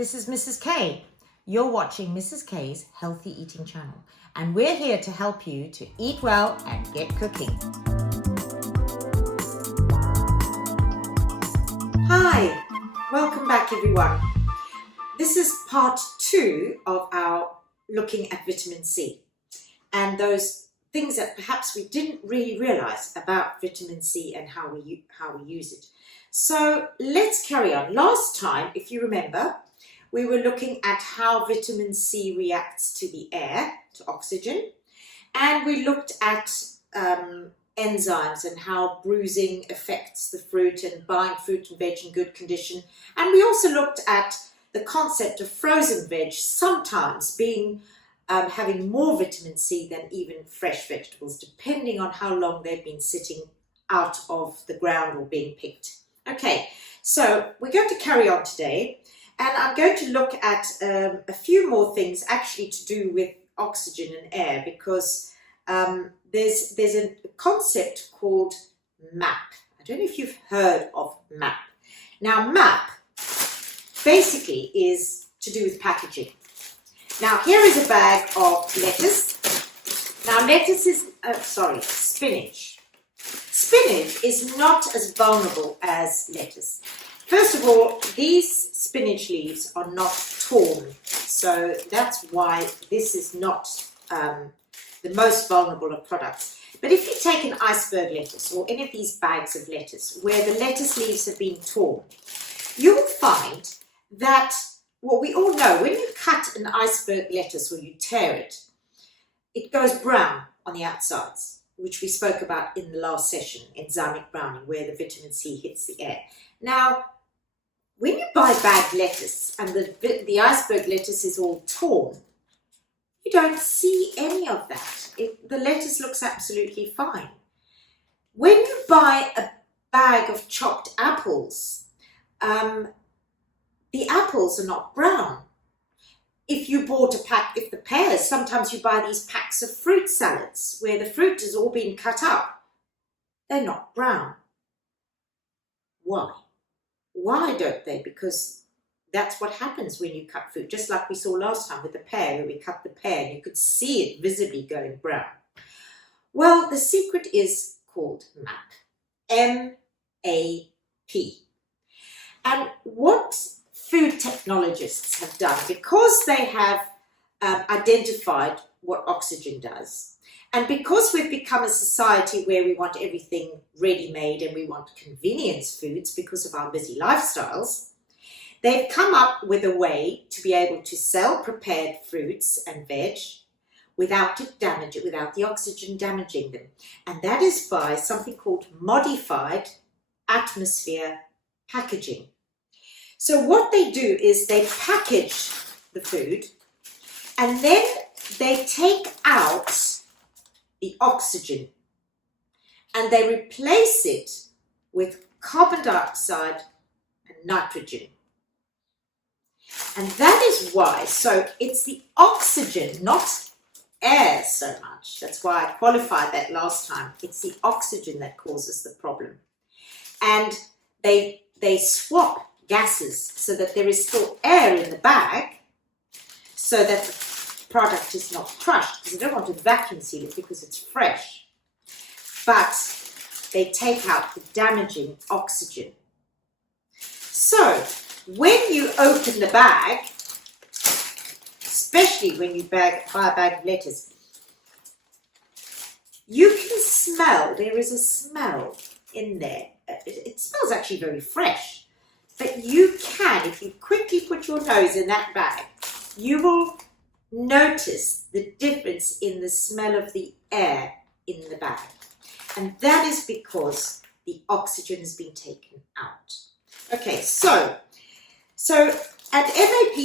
this is Mrs. K. You're watching Mrs. K's Healthy Eating Channel, and we're here to help you to eat well and get cooking. Hi, welcome back everyone. This is part 2 of our looking at vitamin C and those things that perhaps we didn't really realize about vitamin C and how we use it. So let's carry on. Last time, if you remember, we were looking at how vitamin C reacts to the air, to oxygen, and we looked at enzymes and how bruising affects the fruit and buying fruit and veg in good condition. And we also looked at the concept of frozen veg sometimes being having more vitamin C than even fresh vegetables, depending on how long they've been sitting out of the ground or being picked. Okay, so we're going to carry on today, and I'm going to look at a few more things actually to do with oxygen and air, because there's a concept called MAP. I don't know if you've heard of MAP. Now, MAP basically is to do with packaging. Now, here is a bag of lettuce. Now, lettuce is, spinach. Spinach is not as vulnerable as lettuce. First of all, these spinach leaves are not torn, so that's why this is not the most vulnerable of products. But if you take an iceberg lettuce or any of these bags of lettuce where the lettuce leaves have been torn, you'll find that what we all know, when you cut an iceberg lettuce or you tear it, it goes brown on the outsides, which we spoke about in the last session, enzymic browning, where the vitamin C hits the air. Now, when you buy bagged lettuce and the iceberg lettuce is all torn, you don't see any of that. The lettuce looks absolutely fine. When you buy a bag of chopped apples, the apples are not brown. If you bought if the pears, sometimes you buy these packs of fruit salads where the fruit has all been cut up, they're not brown. Why? Why don't they? Because that's what happens when you cut fruit, just like we saw last time with the pear, where we cut the pear and you could see it visibly going brown. Well, the secret is called MAP, M-A-P. And what food technologists have done, because they have identified what oxygen does, and because we've become a society where we want everything ready-made and we want convenience foods because of our busy lifestyles, they've come up with a way to be able to sell prepared fruits and veg without the oxygen damaging them. And that is by something called modified atmosphere packaging. So what they do is they package the food and then they take out the oxygen and they replace it with carbon dioxide and nitrogen. And that is why, so it's the oxygen, not air so much. That's why I qualified that last time. It's the oxygen that causes the problem. And they swap gases so that there is still air in the bag so that the product is not crushed, because they don't want to vacuum seal it because it's fresh. But they take out the damaging oxygen. So when you open the bag, especially when you buy a bag of lettuce, you can smell, there is a smell in there. It smells actually very fresh. But you can, if you quickly put your nose in that bag, you will notice the difference in the smell of the air in the bag. And that is because the oxygen has been taken out. Okay, so and MAP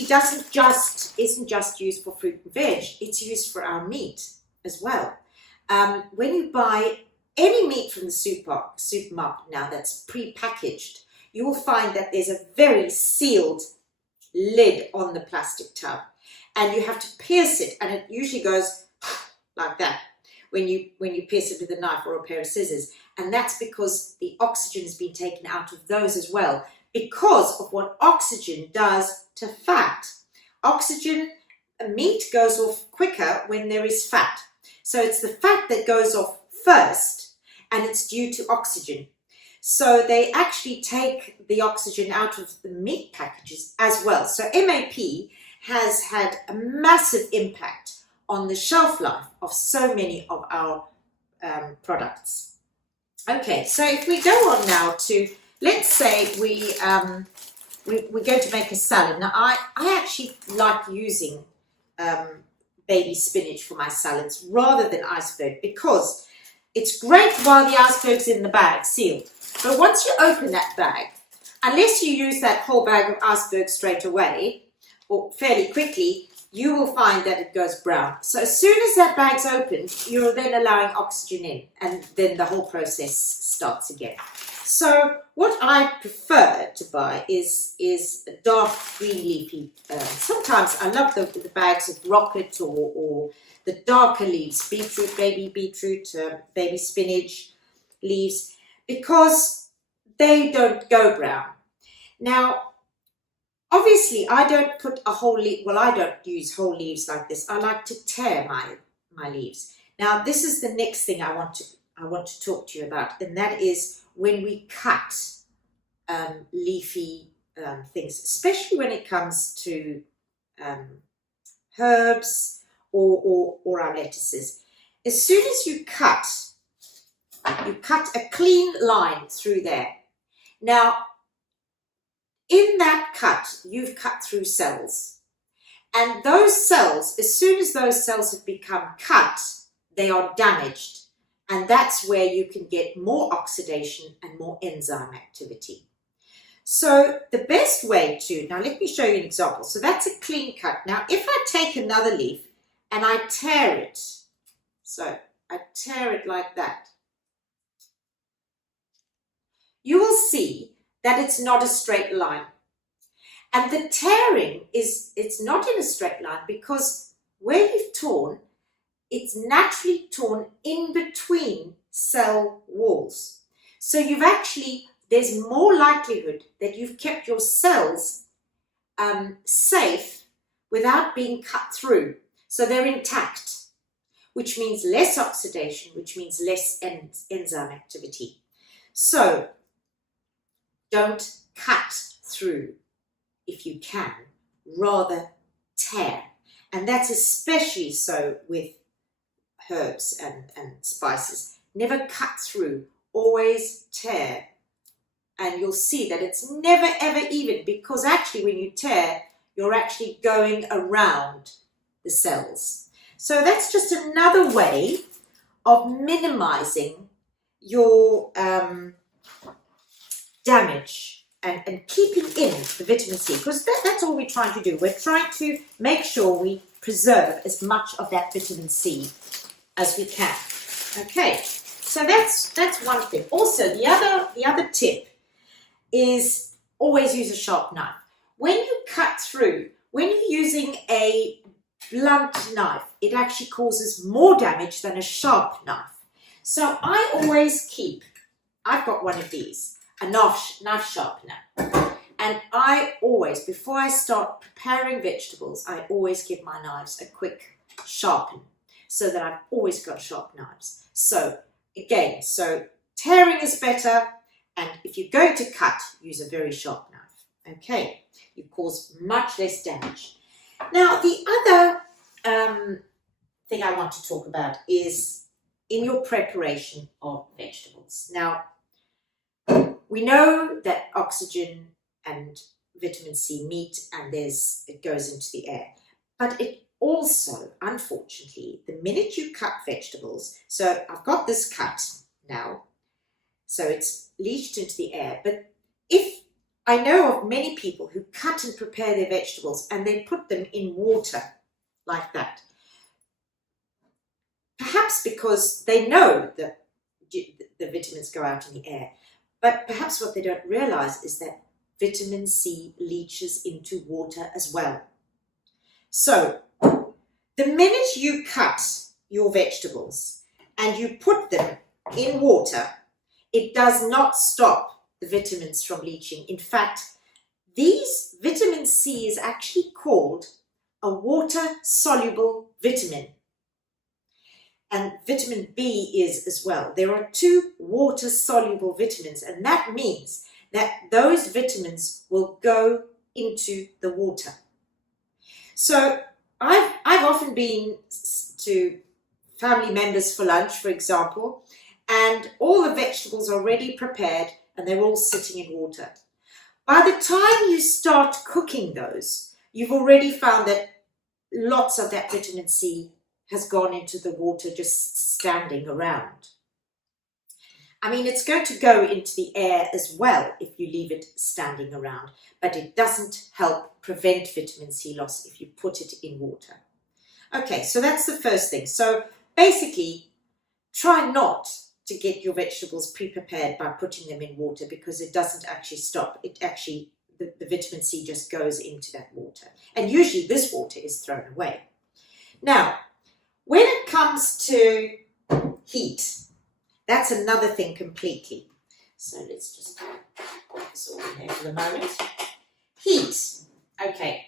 isn't just used for fruit and veg, it's used for our meat as well. When you buy any meat from the supermarket now that's pre-packaged, you will find that there's a very sealed lid on the plastic tub, and you have to pierce it, and it usually goes like that when you pierce it with a knife or a pair of scissors. And that's because the oxygen has been taken out of those as well, because of what oxygen does to fat. Meat goes off quicker when there is fat. So it's the fat that goes off first, and it's due to oxygen. So they actually take the oxygen out of the meat packages as well. So MAP has had a massive impact on the shelf life of so many of our products. Okay, so if we go on now to, let's say we're going to make a salad. Now I actually like using baby spinach for my salads rather than iceberg, because it's great while the iceberg's in the bag, sealed. But once you open that bag, unless you use that whole bag of iceberg straight away or fairly quickly, you will find that it goes brown. So as soon as that bag's opened, you're then allowing oxygen in, and then the whole process starts again. So what I prefer to buy is dark green leafy. Sometimes I love the bags of rocket or the darker leaves, beetroot, baby spinach leaves, because they don't go brown. Now, obviously, I don't put a whole leaf. Well, I don't use whole leaves like this. I like to tear my leaves. Now, this is the next thing I want to talk to you about, and that is when we cut leafy things, especially when it comes to herbs or our lettuces. As soon as you cut a clean line through there. Now, in that cut, you've cut through cells. And those cells, as soon as those cells have become cut, they are damaged. And that's where you can get more oxidation and more enzyme activity. So the best way to, now let me show you an example. So that's a clean cut. Now, if I take another leaf and I tear it, so I tear it like that, you will see that it's not a straight line. And the tearing it's not in a straight line, because where you've torn, it's naturally torn in between cell walls. So there's more likelihood that you've kept your cells safe without being cut through. So they're intact, which means less oxidation, which means less enzyme activity. So don't cut through if you can, rather tear. And that's especially so with herbs and spices. Never cut through, always tear. And you'll see that it's never ever even, because actually when you tear, you're actually going around the cells. So that's just another way of minimizing your damage and keeping in the vitamin C, because that's all we're trying to do. We're trying to make sure we preserve as much of that vitamin C as we can. Okay, so that's one thing. Also, the other tip is always use a sharp knife. When you cut through, when you're using a blunt knife, it actually causes more damage than a sharp knife. So I always I've got one of these, a knife sharpener. And I always, before I start preparing vegetables, I always give my knives a quick sharpen, so that I've always got sharp knives. So again, tearing is better, and if you're going to cut, use a very sharp knife. Okay, you cause much less damage. Now, the other thing I want to talk about is in your preparation of vegetables. Now, we know that oxygen and vitamin C meet, and it goes into the air. But it also, unfortunately, the minute you cut vegetables, so I've got this cut now, so it's leached into the air. But if I know of many people who cut and prepare their vegetables and they put them in water like that, perhaps because they know that the vitamins go out in the air. But perhaps what they don't realize is that vitamin C leaches into water as well. So the minute you cut your vegetables and you put them in water, it does not stop the vitamins from leaching. In fact, these vitamin C is actually called a water-soluble vitamin. And vitamin B is as well. There are 2 water-soluble vitamins, and that means that those vitamins will go into the water. So I've often been to family members for lunch, for example, and all the vegetables are already prepared and they're all sitting in water. By the time you start cooking those, you've already found that lots of that vitamin C has gone into the water just standing around. I mean, it's going to go into the air as well if you leave it standing around, but it doesn't help prevent vitamin C loss if you put it in water. Okay, so that's the first thing. So basically, try not to get your vegetables pre-prepared by putting them in water, because it doesn't actually stop. It actually, the vitamin C just goes into that water. And usually this water is thrown away. Now, when it comes to heat, that's another thing completely. So let's just put this all in there for the moment. Heat. Okay.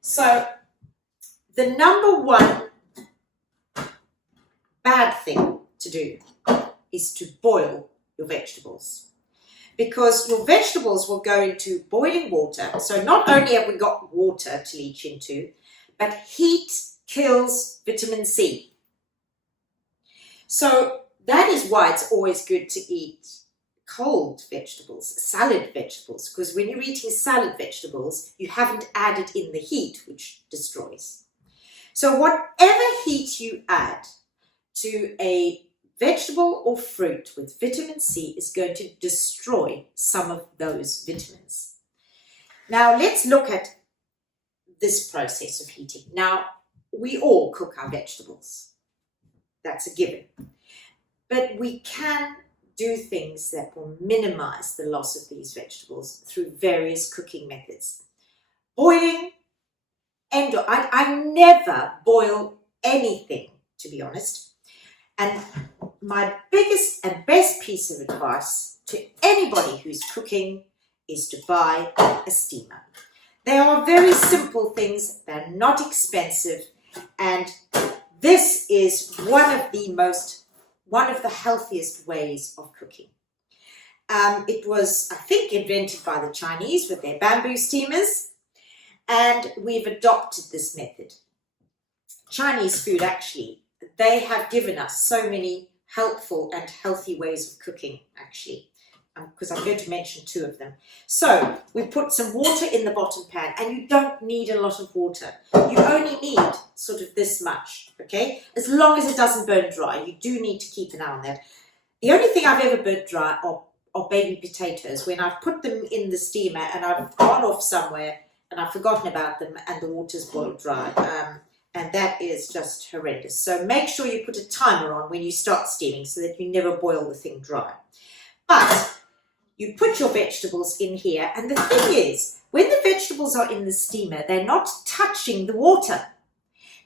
So the number one bad thing to do is to boil your vegetables, because your vegetables will go into boiling water. So not only have we got water to leach into, but heat kills vitamin C. So that is why it's always good to eat cold vegetables, salad vegetables, because when you're eating salad vegetables, you haven't added in the heat, which destroys. So whatever heat you add to a vegetable or fruit with vitamin C is going to destroy some of those vitamins. Now let's look at this process of heating. Now, we all cook our vegetables. That's a given. But we can do things that will minimize the loss of these vegetables through various cooking methods. Boiling, I never boil anything, to be honest. And my biggest and best piece of advice to anybody who's cooking is to buy a steamer. They are very simple things, they're not expensive, and this is one of the healthiest ways of cooking. It was, I think, invented by the Chinese with their bamboo steamers, and we've adopted this method. Chinese food, actually, they have given us so many helpful and healthy ways of cooking, actually, because I'm going to mention 2 of them. So we put some water in the bottom pan, and you don't need a lot of water. You only need sort of this much, okay? As long as it doesn't burn dry. You do need to keep an eye on that. The only thing I've ever burnt dry are baby potatoes, when I've put them in the steamer and I've gone off somewhere and I've forgotten about them and the water's boiled dry. And that is just horrendous. So make sure you put a timer on when you start steaming so that you never boil the thing dry. But you put your vegetables in here, and the thing is, when the vegetables are in the steamer, they're not touching the water.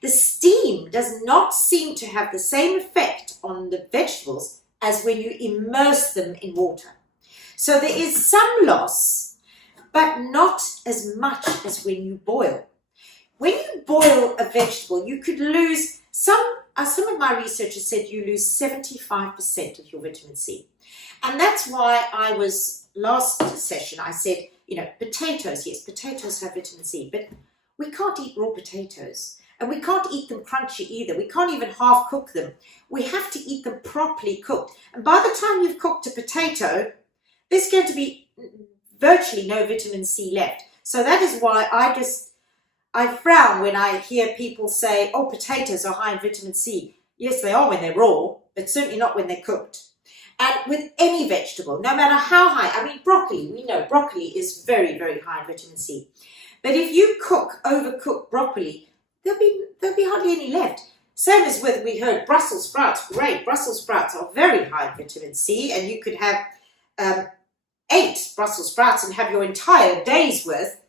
The steam does not seem to have the same effect on the vegetables as when you immerse them in water. So there is some loss, but not as much as when you boil. When you boil a vegetable, you could lose some of my researchers said you lose 75% of your vitamin C. And that's why I was, last session, I said, potatoes, yes, potatoes have vitamin C, but we can't eat raw potatoes. And we can't eat them crunchy either. We can't even half cook them. We have to eat them properly cooked. And by the time you've cooked a potato, there's going to be virtually no vitamin C left. So that is why I frown when I hear people say, oh, potatoes are high in vitamin C. Yes, they are when they're raw, but certainly not when they're cooked. And with any vegetable, no matter how high, I mean, broccoli, we know broccoli is very, very high in vitamin C. But if you overcook broccoli, there'll be hardly any left. Same as with, we heard Brussels sprouts, great. Brussels sprouts are very high in vitamin C, and you could have 8 Brussels sprouts and have your entire day's worth,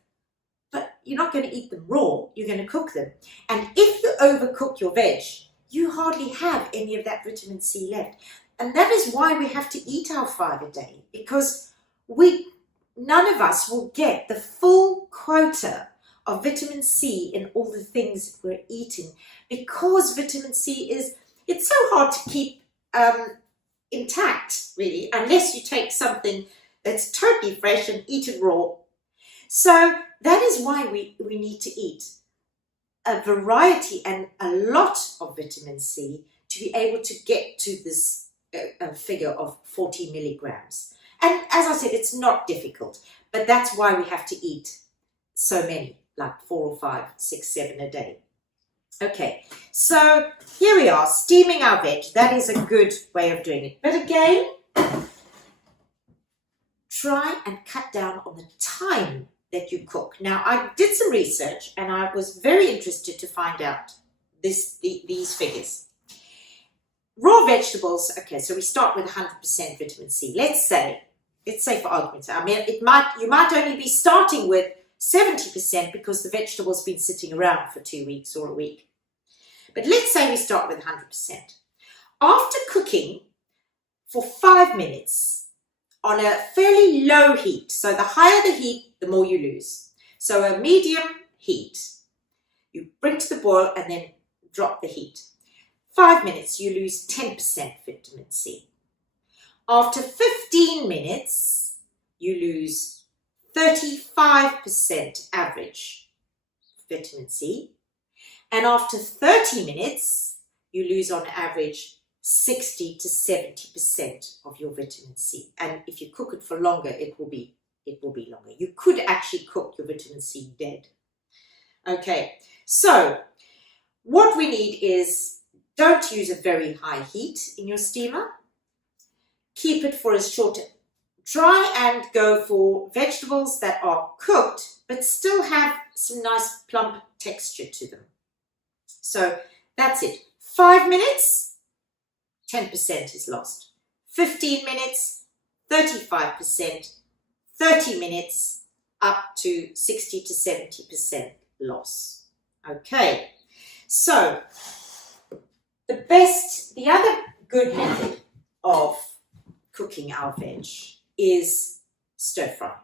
but you're not going to eat them raw, you're going to cook them. And if you overcook your veg, you hardly have any of that vitamin C left. And that is why we have to eat our 5 a day, because none of us will get the full quota of vitamin C in all the things we're eating, because vitamin C it's so hard to keep intact, really, unless you take something that's totally fresh and eat it raw. So that is why we need to eat a variety and a lot of vitamin C to be able to get to this figure of 40 milligrams. And as I said, it's not difficult, but that's why we have to eat so many, like 4 or 5, 6, 7 a day. Okay, so here we are, steaming our veg. That is a good way of doing it. But again, try and cut down on the time that you cook. Now, I did some research and I was very interested to find out these figures. Raw vegetables, okay, so we start with 100% vitamin C. Let's say for argument's sake, I mean, you might only be starting with 70% because the vegetable's been sitting around for 2 weeks or a week. But let's say we start with 100%. After cooking for 5 minutes on a fairly low heat, so the higher the heat, the more you lose. So a medium heat, you bring to the boil and then drop the heat. 5 minutes, you lose 10% vitamin C. After 15 minutes, you lose 35% average vitamin C. And after 30 minutes, you lose on average 60 to 70% of your vitamin C. And if you cook it for longer, it will be longer. You could actually cook your vitamin C dead. Okay, so what we need is, don't use a very high heat in your steamer. Keep it for as short. Try and go for vegetables that are cooked but still have some nice plump texture to them. So that's it. 5 minutes, 10% is lost. 15 minutes, 35%. 30 minutes, up to 60 to 70% loss. Okay, so the other good method of cooking our veg is stir fry.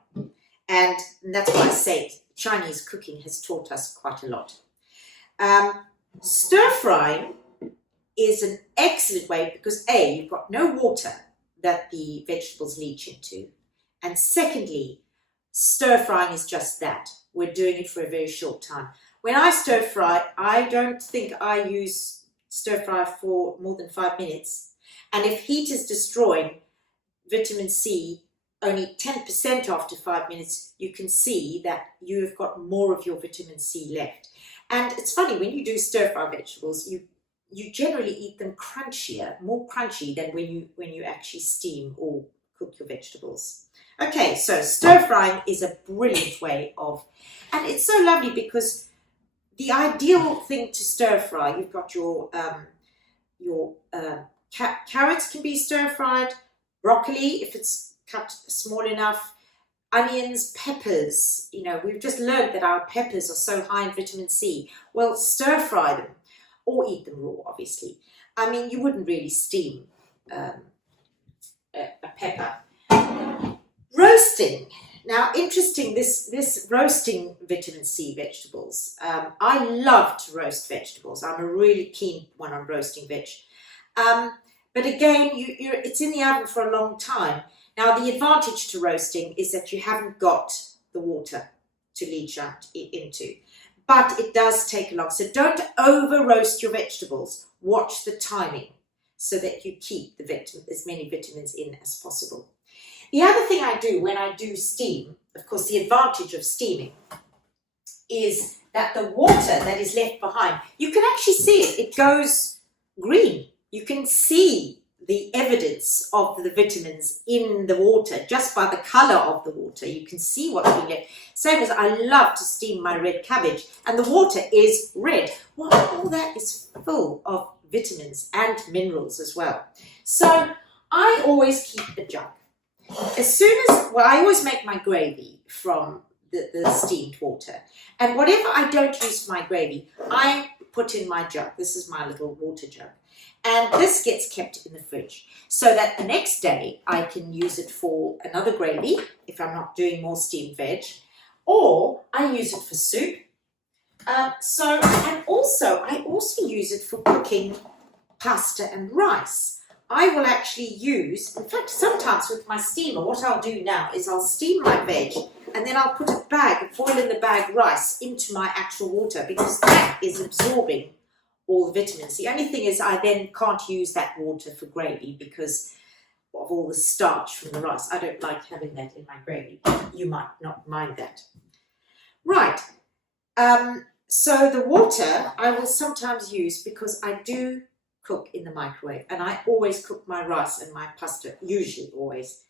And that's why I say Chinese cooking has taught us quite a lot. Stir frying is an excellent way because A, you've got no water that the vegetables leach into. And secondly, stir frying is just that. We're doing it for a very short time. When I stir fry, I don't think I use stir fry for more than 5 minutes. And if heat is destroying vitamin C only 10% after 5 minutes, you can see that you've got more of your vitamin C left. And it's funny, when you do stir fry vegetables, you generally eat them crunchier, more crunchy than when you actually steam or cook your vegetables. Okay, so stir frying is a brilliant way of, and it's so lovely because the ideal thing to stir fry, you've got your carrots can be stir fried, broccoli if it's cut small enough, onions, peppers. You know, we've just learned that our peppers are so high in vitamin C. Well, stir fry them or eat them raw, obviously. I mean, you wouldn't really steam a pepper. Roasting. Now, interesting, this roasting vitamin C vegetables. I love to roast vegetables. I'm a really keen one on roasting veg. But again, it's in the oven for a long time. Now, the advantage to roasting is that you haven't got the water to leach out into. But it does take long. So don't over roast your vegetables. Watch the timing so that you keep as many vitamins in as possible. The other thing I do when I do steam, of course, the advantage of steaming is that the water that is left behind, you can actually see it. It goes green. You can see the evidence of the vitamins in the water just by the colour of the water. You can see what's been left. Same as I love to steam my red cabbage, and the water is red. Well, all that is full of vitamins and minerals as well. So I always keep a jug. I always make my gravy from the steamed water. And whatever I don't use for my gravy, I put in my jug. This is my little water jug. And this gets kept in the fridge so that the next day I can use it for another gravy if I'm not doing more steamed veg, or I use it for soup. I also use it for cooking pasta and rice. I will actually use, in fact, sometimes with my steamer, what I'll do now is I'll steam my veg and then I'll put a boil in the bag rice into my actual water, because that is absorbing all the vitamins. The only thing is I then can't use that water for gravy because of all the starch from the rice. I don't like having that in my gravy. You might not mind that. Right. So the water I will sometimes use because I do cook in the microwave, and I always cook my rice and my pasta, usually always,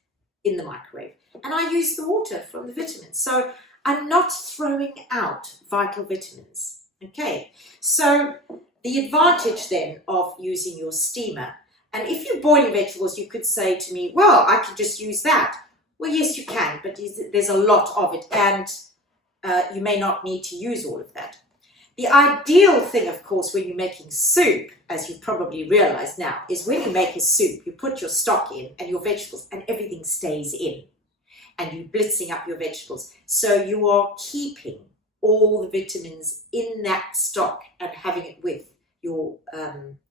in the microwave. And I use the water from the vitamins. So I'm not throwing out vital vitamins. Okay, so the advantage then of using your steamer, and if you're boiling vegetables, you could say to me, well, I can just use that. Well, yes, you can, but there's a lot of it, and you may not need to use all of that. The ideal thing, of course, when you're making soup, as you've probably realized now, is when you make a soup, you put your stock in and your vegetables and everything stays in, and you're blitzing up your vegetables. So you are keeping all the vitamins in that stock and having it with your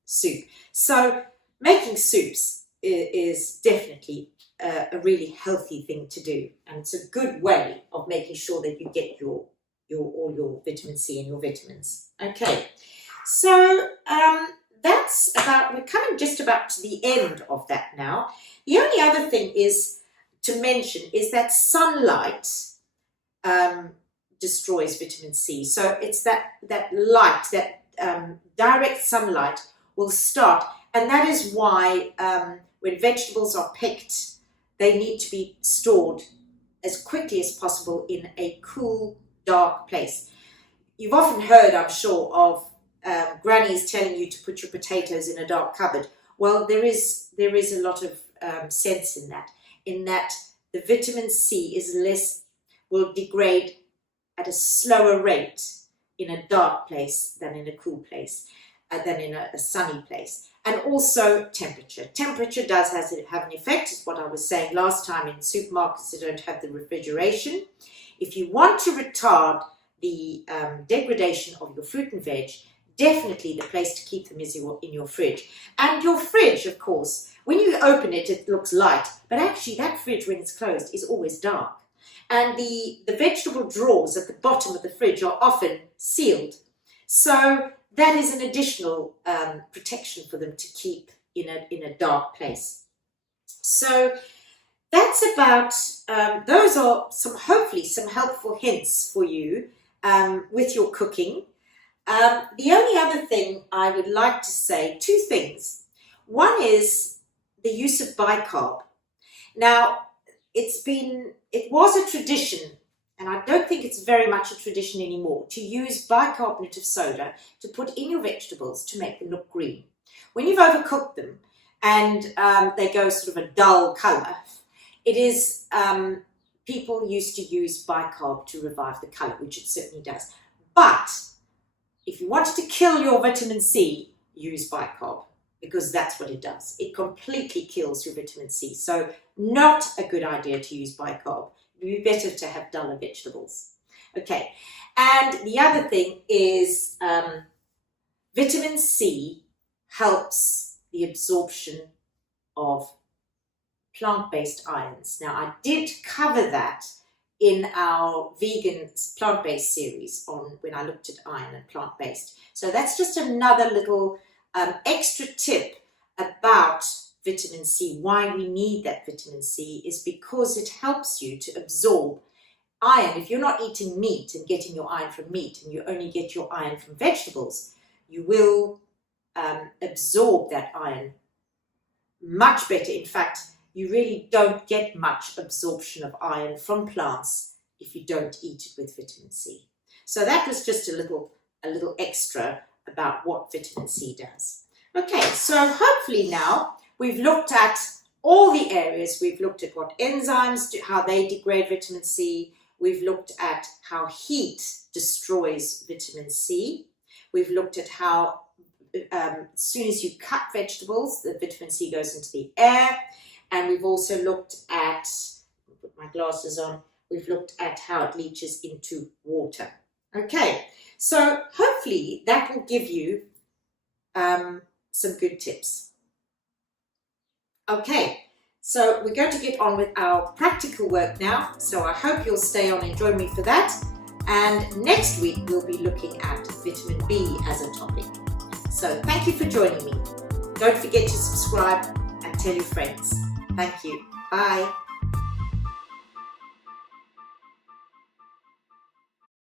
soup. So making soups is definitely a really healthy thing to do, and it's a good way of making sure that you get all your vitamin C and your vitamins. Okay, so that's we're coming just about to the end of that now. The only other thing is to mention is that sunlight destroys vitamin C. So it's that light, that direct sunlight will start, and that is why when vegetables are picked, they need to be stored as quickly as possible in a cool, dark place. You've often heard, I'm sure, of grannies telling you to put your potatoes in a dark cupboard. Well, there is a lot of sense in that the vitamin C will degrade at a slower rate in a dark place than in a cool place, than in a sunny place. And also temperature. Temperature does have an effect. It's what I was saying last time. In supermarkets, they don't have the refrigeration. If you want to retard the degradation of your fruit and veg, definitely the place to keep them is in your fridge. And your fridge, of course, when you open it, it looks light, but actually that fridge, when it's closed, is always dark. And the vegetable drawers at the bottom of the fridge are often sealed. So that is an additional protection for them to keep in a dark place. So that's about, those are hopefully some helpful hints for you with your cooking. The only other thing I would like to say, two things. One is the use of bicarb. Now, it was a tradition, and I don't think it's very much a tradition anymore, to use bicarbonate of soda to put in your vegetables to make them look green. When you've overcooked them and they go sort of a dull colour, it is, people used to use bicarb to revive the colour, which it certainly does. But if you wanted to kill your vitamin C, use bicarb, because that's what it does. It completely kills your vitamin C. So not a good idea to use bicarb. It would be better to have duller vegetables. Okay, and the other thing is vitamin C helps the absorption of plant-based ions. Now, I did cover that in our vegan plant-based series when I looked at iron and plant-based. So that's just another little extra tip about vitamin C. Why we need that vitamin C is because it helps you to absorb iron. If you're not eating meat and getting your iron from meat, and you only get your iron from vegetables, you will absorb that iron much better. In fact, you really don't get much absorption of iron from plants if you don't eat it with vitamin C. So that was just a little extra about what vitamin C does. Okay, so hopefully now we've looked at all the areas. We've looked at what enzymes do, how they degrade vitamin C. We've looked at how heat destroys vitamin C. We've looked at how as soon as you cut vegetables, the vitamin C goes into the air. And we've also looked at, put my glasses on, we've looked at how it leaches into water. Okay, so hopefully that will give you some good tips. Okay, so we're going to get on with our practical work now. So I hope you'll stay on and join me for that. And next week we'll be looking at vitamin B as a topic. So thank you for joining me. Don't forget to subscribe and tell your friends. Thank you. Bye.